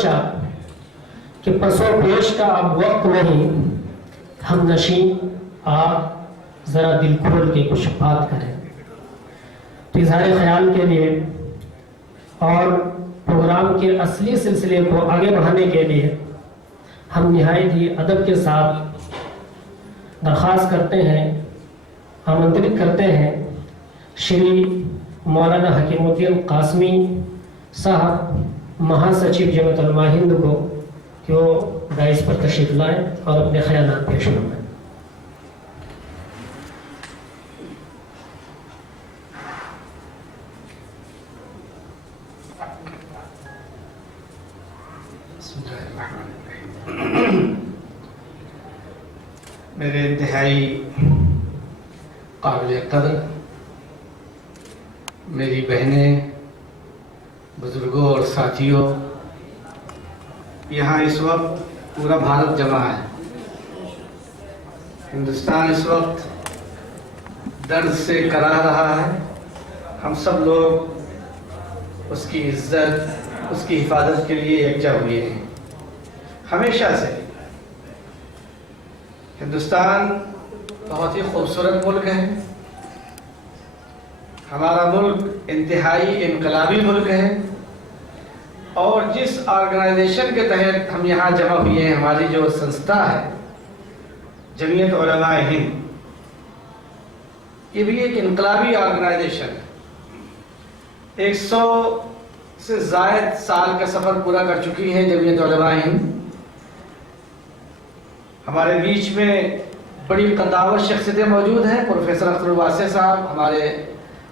سوچا کہ پس و پیش کا اب وقت نہیں، ہم نشین آپ ذرا دل کھول کے کچھ بات کریں۔ تو اظہار خیال کے لیے اور پروگرام کے اصلی سلسلے کو آگے بڑھانے کے لیے ہم نہایت ہی ادب کے ساتھ درخواست کرتے ہیں، آمنترت کرتے ہیں شری مولانا حکیم الدین قاسمی صاحب مہا سچیو جمعیت علماء ہند کو کہ وہ دائز پر تشریف لائیں اور اپنے خیالات پیش فرمائیں۔ میرے انتہائی قابل قدر میری بہنیں، بزرگوں اور ساتھیوں، یہاں اس وقت پورا بھارت جمع ہے۔ ہندوستان اس وقت درد سے کرا رہا ہے۔ ہم سب لوگ اس کی عزت، اس کی حفاظت کے لیے یکجا ہوئے ہیں۔ ہمیشہ سے ہندوستان بہت ہی خوبصورت ملک ہے۔ ہمارا ملک انتہائی انقلابی ملک ہے، اور جس آرگنائزیشن کے تحت ہم یہاں جمع ہوئے ہیں، ہماری جو سنستھا ہے جمعیت علماء ہند، یہ بھی ایک انقلابی آرگنائزیشن ہے۔ 100 سے زائد سال کا سفر پورا کر چکی ہے جمعیت علماء ہند۔ ہمارے بیچ میں بڑی قداور شخصیتیں موجود ہیں، پروفیسر اختر الواسع صاحب، ہمارے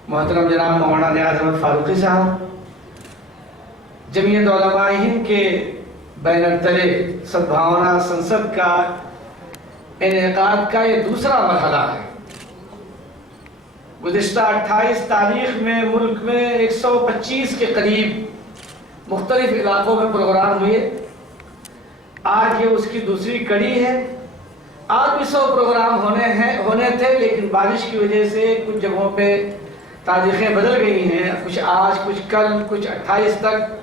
محترم جناب مولانا نیاز احمد فاروقی صاحب۔ جمعیت علماء ہند کے بینر تلے سدبھاونا سنسد کا انعقاد کا یہ دوسرا مرحلہ ہے۔ گزشتہ 28 تاریخ میں ملک میں 125 کے قریب مختلف علاقوں میں پروگرام ہوئے۔ آج یہ اس کی دوسری کڑی ہے۔ آج بھی 100 پروگرام ہونے تھے، لیکن بارش کی وجہ سے کچھ جگہوں پہ تاریخیں بدل گئی ہیں، کچھ آج، کچھ کل، کچھ 28 تک۔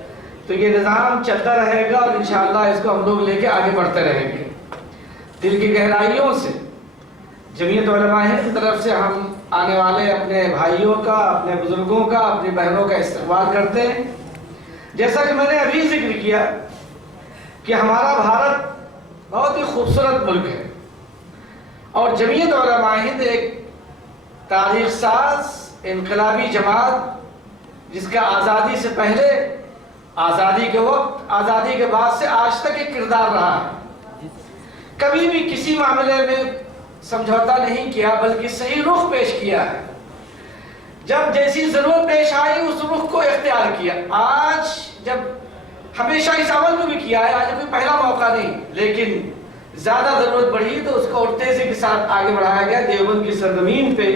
تو یہ نظام چلتا رہے گا، اور انشاءاللہ اس کو ہم لوگ لے کے آگے بڑھتے رہیں گے۔ دل کی گہرائیوں سے جمعیت علماء ہند کی طرف سے ہم آنے والے اپنے بھائیوں کا، اپنے بزرگوں کا، اپنی بہنوں کا استقبال کرتے ہیں۔ جیسا کہ میں نے ابھی ذکر کیا کہ ہمارا بھارت بہت ہی خوبصورت ملک ہے، اور جمعیت علماء ہند ایک تاریخ ساز انقلابی جماعت، جس کا آزادی سے پہلے، آزادی کے وقت، آزادی کے بعد سے آج تک ایک کردار رہا ہے۔ کبھی بھی کسی معاملے میں سمجھوتا نہیں کیا، بلکہ صحیح رخ پیش کیا ہے۔ جب جیسی ضرورت پیش آئی اس رخ کو اختیار کیا۔ آج جب ہمیشہ اس عمل کو بھی کیا ہے، آج کوئی پہلا موقع نہیں، لیکن زیادہ ضرورت بڑھی تو اس کو اور تیزی کے ساتھ آگے بڑھایا گیا۔ دیوبند کی سرزمین پہ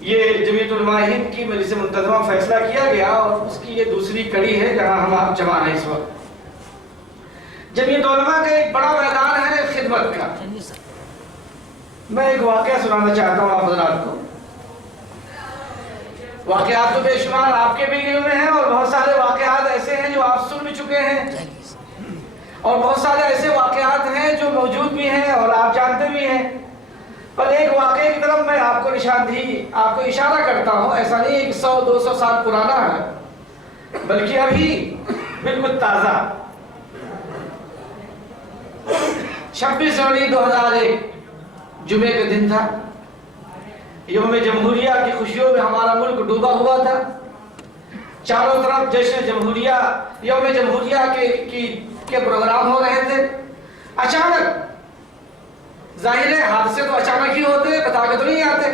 یہ جمعیت علماء ہند کی مجلس منتظمہ فیصلہ کیا گیا، اور اس کی یہ دوسری کڑی ہے جہاں ہم آپ جمع ہیں اس وقت۔ جمعیت علماء کا ایک بڑا میدان ہے خدمت کا۔ میں ایک واقعہ سنانا چاہتا ہوں آپ حضرات کو۔ واقعات تو بے شمار آپ کے بھی علم میں ہیں، اور بہت سارے واقعات ایسے ہیں جو آپ سن بھی چکے ہیں، اور بہت سارے ایسے واقعات ہیں جو موجود بھی ہیں اور آپ جانتے بھی ہیں۔ پر ایک واقعے کی طرف میں آپ کو نشاندہی، آپ کو اشارہ کرتا ہوں۔ ایسا نہیں ہے کہ 100-200 سال پرانا ہے، بلکہ ابھی بالکل تازہ۔ 26 جنوری 2001 جمعے کا دن تھا۔ یوم جمہوریہ کی خوشیوں میں ہمارا ملک ڈوبا ہوا تھا۔ چاروں طرف جشن جمہوریہ، یوم جمہوریہ کے پروگرام ہو رہے تھے۔ اچانک، ظاہر ہے حادثے تو اچانک ہی ہوتے ہیں، بتا کے تو نہیں آتے۔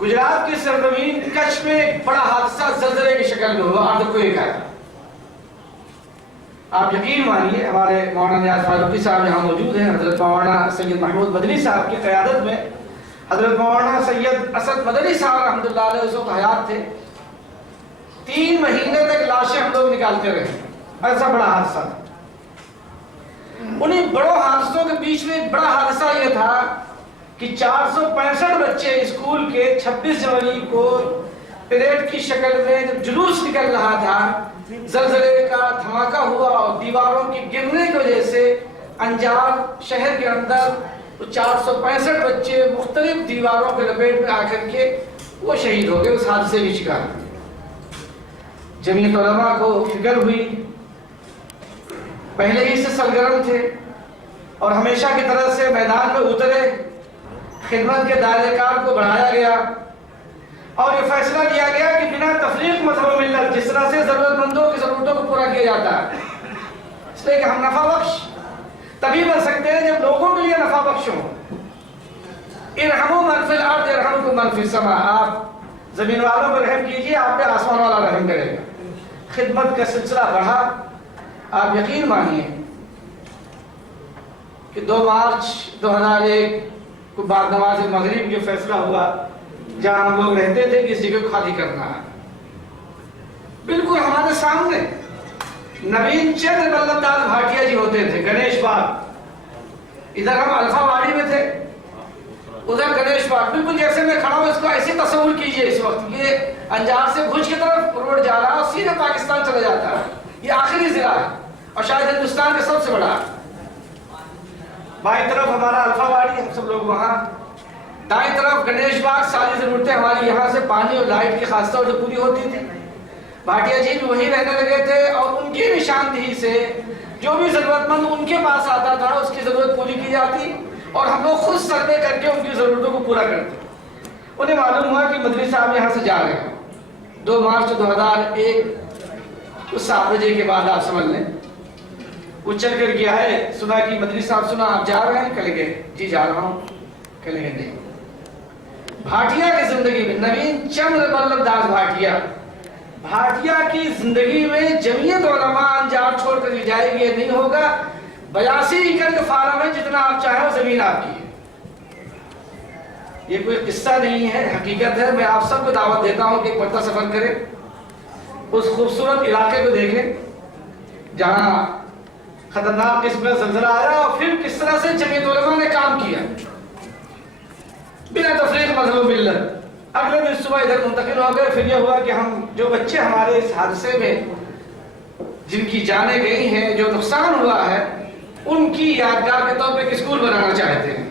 گجرات کی سرزمین کچھ میں ایک بڑا حادثہ زلزلے کی شکل میں ہوا، ارتھکویک آیا۔ آپ یقین مانیے، ہمارے مولانا نیاز فاروقی صاحب یہاں موجود ہیں، حضرت مولانا سید محمود مدنی صاحب کی قیادت میں حضرت مولانا سید اسد مدنی صاحب رحمۃ اللہ علیہ اس وقت حیات تھے۔ 3 مہینے تک لاشیں ہم لوگ نکالتے رہے، ایسا بڑا حادثہ تھا۔ انہیں بڑوں حادثوں کے بیچ میں ایک بڑا حادثہ یہ تھا کہ 465 بچے اسکول کے 26 جنوری کو پریڈ کی شکل میں جب جلوس نکل رہا تھا، زلزلے کا دھماکہ ہوا اور دیواروں کی گرنے کی وجہ سے انجار شہر کے اندر 465 بچے مختلف دیواروں کے لپیٹ میں آ کر کے وہ شہید ہو گئے، اس حادثے کی شکار ہوئے۔ جمعیت علماء کو فکر ہوئی، پہلے ہی سے سرگرم تھے اور ہمیشہ کی طرح سے میدان میں اترے، خدمت کے دائرہ کار کو بڑھایا گیا اور یہ فیصلہ لیا گیا کہ بنا تفریق مذہب و ملت جس طرح سے ضرورت مندوں کی ضرورتوں کو پورا کیا جاتا ہے، اس لیے کہ ہم نفع بخش تبھی بن سکتے ہیں جب لوگوں کے لیے نفع بخش ہوں۔ ارحموا من فی الارض یرحمکم من فی السماء، آپ زمین والوں پر رحم کیجیے، آپ پہ آسمان والا رحم کرے گا۔ خدمت کا سلسلہ بڑھا، آپ یقین مانیے کہ 2 مارچ 2001 کو بعد نماز مغرب یہ فیصلہ ہوا جہاں ہم لوگ رہتے تھے کہ اس جگہ کو خالی کرنا ہے، بالکل ہمارے سامنے نوین چندر بلب داس بھاٹیا جی ہوتے تھے، گنیش باغ، ادھر ہم الفا واڑی میں تھے، ادھر گنیش باغ، بالکل جیسے میں کھڑا ہوں اس کو ایسے تصور کیجئے، اس وقت یہ انجار سے بھوج کی طرف روڈ جا رہا ہے اور سیدھے پاکستان چلا جاتا ہے، یہ آخری ضلع ہے اور شاید ہندوستان کا سب سے بڑا ہے۔ بائیں طرف ہمارا الفا واڑی، ہم سب لوگ وہاں، دائیں طرف گنیش باغ، ساری ضرورتیں ہماری یہاں سے پانی اور لائٹ کی خاص طور سے پوری ہوتی تھی۔ بھاٹیا جی بھی وہیں رہنے لگے تھے اور ان کی نشاندہی سے جو بھی ضرورت مند ان کے پاس آتا تھا اس کی ضرورت پوری کی جاتی اور ہم لوگ خود سروے کر کے ان کی ضرورتوں کو پورا کرتے۔ انہیں معلوم ہوا کہ مدنی صاحب یہاں سے جا رہے ہیں 2 مارچ 2001، اس 7 بجے کے بعد آپ سمجھ لیں وہ چل کر گیا ہے، سنا کہ مدنی صاحب سنا آپ جا رہے ہیں، کہے گئے جی جا رہا ہوں، کہے گئے نہیں۔ بھاٹیا کی زندگی میں نوین چندر بلب داس بھاٹیا کی زندگی میں جمعیت علماء انجار چھوڑ کر جائے گی، یہ نہیں ہوگا۔ 82 ایکڑ کے فارم ہے، جتنا آپ چاہیں وہ زمین آپ کی ہے۔ یہ کوئی قصہ نہیں ہے، حقیقت ہے۔ میں آپ سب کو دعوت دیتا ہوں کہ ایک مرتبہ سفر کریں، اس خوبصورت علاقے کو دیکھیں جہاں خطرناک قسم کا زلزلہ آیا اور پھر کس طرح سے جمعیت علماء نے کام کیا بنا تفریق مذہب و ملت۔ اگلے دن صبح ادھر منتقل ہو گئے، پھر یہ ہوا کہ ہم جو بچے ہمارے اس حادثے میں جن کی جانیں گئی ہیں، جو نقصان ہوا ہے، ان کی یادگار کے طور پہ ایک اسکول بنانا چاہتے ہیں،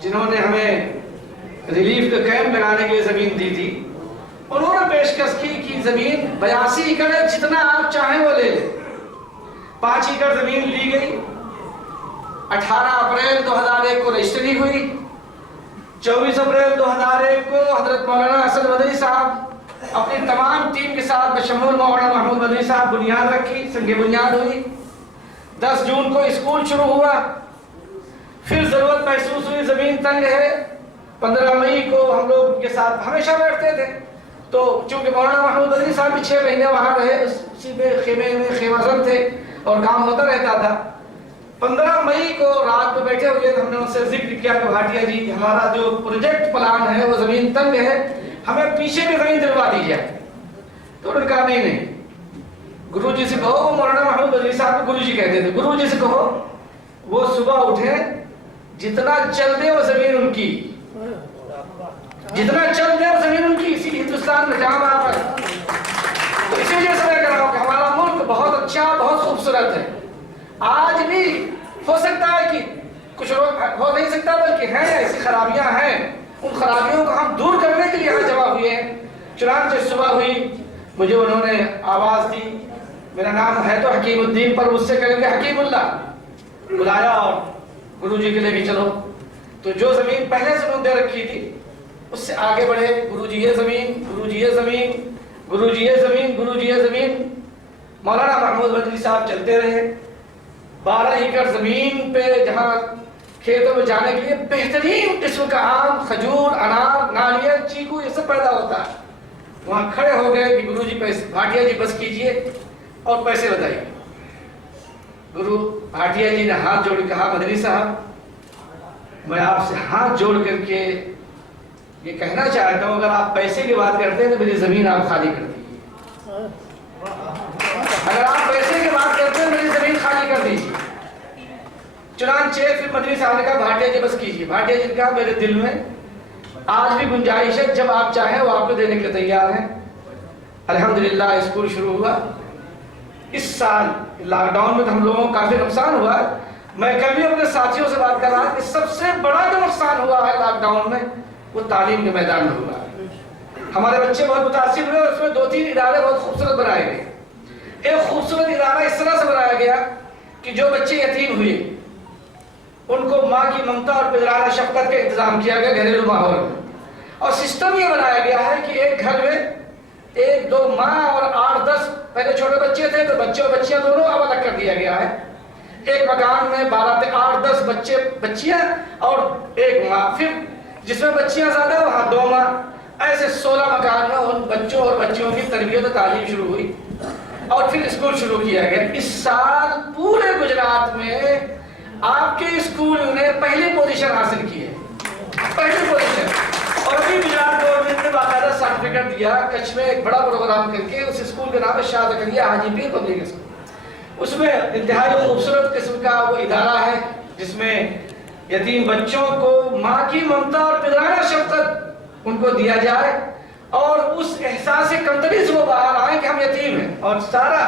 جنہوں نے ہمیں ریلیف کا کیمپ لگانے کے لیے زمین دی تھی۔ انہوں نے پیشکش کی کہ زمین 82 ایکڑ ہے، جتنا آپ چاہیں وہ لے لیں۔ 5 ایکڑ زمین لی گئی، 18 اپریل 2001 کو رجسٹری ہوئی، 24 اپریل 2001 کو حضرت مولانا اسد مدنی صاحب اپنی تمام ٹیم کے ساتھ بشمول مولانا محمود مدنی صاحب بنیاد رکھی، سنگ بنیاد ہوئی۔ 10 جون کو اسکول شروع ہوا، پھر ضرورت محسوس ہوئی، زمین تنگ ہے۔ 15 مئی کو ہم لوگ ان کے ساتھ ہمیشہ بیٹھتے تھے، تو چونکہ مولانا محمود مدنی صاحب بھی 6 مہینے وہاں رہے، اسی میں خیمے میں خیمہ زن تھے اور کام ہوتا رہتا تھا۔ 15 مئی کو رات میں بیٹھے ہوئے ہم نے ان سے ذکر کیا کہ بھاٹیا جی ہمارا جو پروجیکٹ پلان ہے وہ زمین تنگ ہے، ہمیں پیچھے بھی زمین دلوا دیجیے۔ تو انہوں نے کہا نہیں، گرو جی سے کہو، وہ مولانا محمود مدنی صاحب کو گرو جی کہتے تھے، گرو جی سے کہو وہ صبح اٹھے، جتنا چل دے وہ زمین ان کی، جتنا چل دے وہ زمین ان کی، اسی ہندوستان میں جہاں آپ ہے۔ تو اسی وجہ سے میں کہہ رہا ہوں کہ ہمارا ملک بہت اچھا، بہت خوبصورت ہے۔ آج بھی ہو سکتا ہے کہ کچھ لوگ ہو نہیں سکتا، بلکہ ہیں ایسی خرابیاں ہیں، ان خرابیوں کو ہم دور کرنے کے لیے یہاں جمع ہوئے ہیں۔ چنانچہ صبح ہوئی، مجھے انہوں نے آواز دی، میرا نام ہے تو حکیم الدین پر مجھ سے کہیں گے حکیم اللہ، بلایا اور گرو جی کے لے بھی چلو۔ تو جو زمین پہلے سے انہوں نے دے رکھی تھی اس سے آگے بڑھے، گرو جی یہ زمین، گرو جی یہ زمین، گرو جی یہ زمین، گرو جی یہ زمین۔ مولانا محمود مدنی صاحب چلتے رہے، 12 ایکڑ زمین پہ جہاں کھیتوں میں جانے کے لیے بہترین قسم کا آم، کھجور، انار، ناریل، چیکو یہ سب پیدا ہوتا ہے۔ وہاں کھڑے ہو گئے کہ گرو جی پیسے، بھاٹیا جی بس کیجئے اور پیسے بتائیے۔ گرو بھاٹیا جی نے ہاتھ جوڑ کے کہا مدنی صاحب میں آپ سے ہاتھ جوڑ کر کے یہ کہنا چاہتا ہوں، اگر آپ پیسے کی بات کرتے ہیں تو میری زمین آپ خالی کر دیجیے۔ اگر آپ پیسے کی بات کرتے ہیں میری زمین خالی کر دیجیے۔ چنانچہ پھر مدنی صاحب نے کہا بھاٹیا جی بس کیجیے۔ بھاٹیا جی نے کہا میرے دل میں آج بھی گنجائش ہے، جب آپ چاہیں وہ آپ کو دینے کے لیے تیار ہیں۔ الحمدللہ اسکول شروع ہوا. اس سال لاک ڈاؤن میں تو ہم لوگوں کو کافی نقصان ہوا. میں کل بھی اپنے ساتھیوں سے بات کر رہا کہ سب سے بڑا جو نقصان ہوا ہے لاک ڈاؤن میں وہ تعلیم کے میدان میں ہوا. ہمارے بچے بہت متاثر ہوئے اور اس میں 2-3 ادارے بہت خوبصورت بنائے گئے. ایک خوبصورت ادارہ اس طرح سے بنایا گیا کہ جو بچے یتیم ہوئے ان کو ماں کی ممتا اور پدرانہ شفقت کا انتظام کیا گیا گھریلو ماحول میں. اور سسٹم یہ بنایا گیا ہے کہ ایک گھر میں 1-2 ماں اور 8-10 پہلے چھوٹے بچے تھے تو بچے اور بچیاں دونوں اب الگ کر دیا گیا ہے. ایک مکان میں 8-10 بچے بچیاں اور ایک ماں. پھر جس میں بچیاں زیادہ وہاں 2 ماں. ایسے 16 مکان میں ان بچوں اور بچیوں کی تربیت و تعلیم شروع ہوئی اور پھر اسکول شروع کیا گیا. اس سال پورے گجرات میں آپ کے اسکول نے پہلی پوزیشن حاصل کی ہے, پہلی پوزیشن. اور ابھی گجرات گورنمنٹ نے باقاعدہ سرٹیفکیٹ دیا. کچھ میں ایک بڑا پروگرام کر کے اس اسکول کا نام ہے شاہ زکریا حاجی پیر پبلک اسکول. اس میں انتہائی خوبصورت قسم کا وہ ادارہ ہے جس میں یتیم بچوں کو ماں کی ممتا اور پدرانہ شفقت ان کو دیا جائے اور اس احساس کمتری سے وہ باہر آئیں کہ ہم یتیم ہیں. اور سارا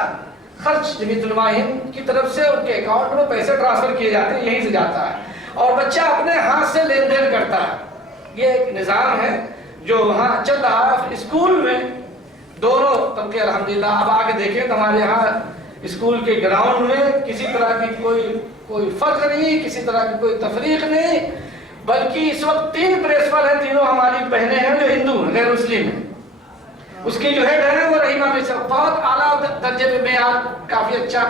خرچ جمعیت علماء ہند کی طرف سے ان کے اکاؤنٹ میں پیسے ٹرانسفر کیے جاتے ہیں, یہیں سے جاتا ہے اور بچہ اپنے ہاتھ سے لین دین کرتا ہے. یہ ایک نظام ہے جو وہاں چل رہا ہے. اسکول میں دونوں طبقے الحمدللہ. اب آگے دیکھیں تو ہمارے یہاں اسکول کے گراؤنڈ میں کسی طرح کی کوئی فرق نہیں, کسی طرح کی کوئی تفریق نہیں, بلکہ اس وقت 3 پرنسپل ہیں. تینوں ہماری بہنیں ہیں جو ہندو ہیں, غیر مسلم ہیں. اس کی جو ہیڈ ہے وہ رحیمہ مصر, بہت اعلیٰ درجے میں معیار کافی اچھا.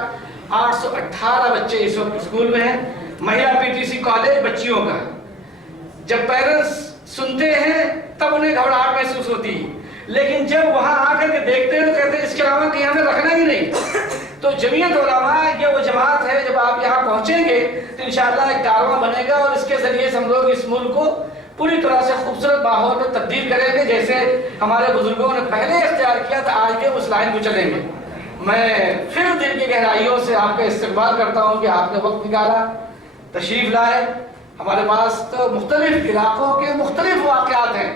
818 بچے اس وقت اسکول میں ہیں. مہیلا PTC کالج بچیوں کا. جب پیرنٹس سنتے ہیں تب انہیں گھبراہٹ محسوس ہوتی ہے, لیکن جب وہاں آ کر کے دیکھتے ہیں تو کہتے ہیں اس کے علاوہ کہیں ہمیں رکھنا ہی نہیں. تو جمعیت علماء یہ وہ جماعت ہے, جب آپ یہاں پہنچیں گے تو انشاءاللہ ایک کارواں بنے گا اور اس کے ذریعے سے ہم لوگ اس ملک کو پوری طرح سے خوبصورت ماحول میں تبدیل کریں گے جیسے ہمارے بزرگوں نے پہلے اختیار کیا تھا. آج کے اس لائن کو چلیں گے. میں پھر دل کی گہرائیوں سے آپ کا استقبال کرتا ہوں کہ آپ نے وقت نکالا, تشریف لائے. ہمارے پاس تو مختلف علاقوں کے مختلف واقعات ہیں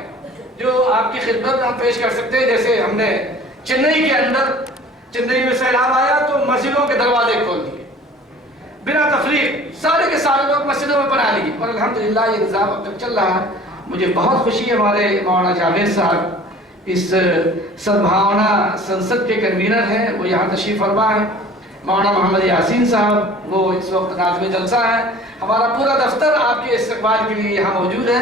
جو آپ کی خدمت میں ہم پیش کر سکتے ہیں. جیسے ہم نے چنئی کے اندر, چنئی میں سیلاب آیا تو مسجدوں کے دروازے کھول دیے بنا تفریق. سارے کے سارے لوگ مسجدوں میں پناہ لیے اور الحمدللہ یہ نظام اب تک چل رہا ہے. مجھے بہت خوشی ہے ہمارے مولانا جاوید صاحب اس سدبھاونا سنسد کے کنوینر ہیں, وہ یہاں تشریف فرما ہے. مولانا محمد یاسین صاحب وہ اس وقت ناظم جلسہ ہے. ہمارا پورا دفتر آپ کے استقبال کے لیے یہاں موجود ہے.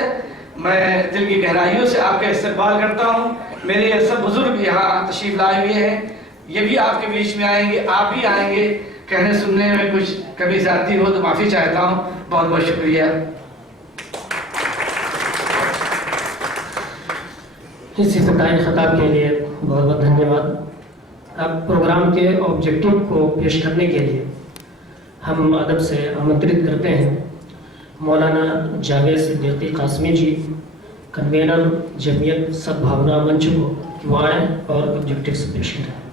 میں دل کی گہرائیوں سے آپ کا استقبال کرتا ہوں. میرے یہ سب بزرگ یہاں تشریف لائے ہوئے ہیں, یہ بھی آپ کے بیچ میں آئیں گے, آپ بھی آئیں گے. کہنے سننے میں کچھ کبھی زیادتی ہو تو معافی چاہتا ہوں. بہت بہت شکریہ. اس افتتاحی خطاب کے لیے بہت بہت دھنیہ واد. اب پروگرام کے آبجیکٹو کو پیش کرنے کے لیے ہم ادب سے آمنترت کرتے ہیں مولانا جاوید صدیقی قاسمی جی, کنوینر جمعیت سدبھاونا منچ کو, کہ وہ آئیں اور آبجیکٹو سے پیش کریں.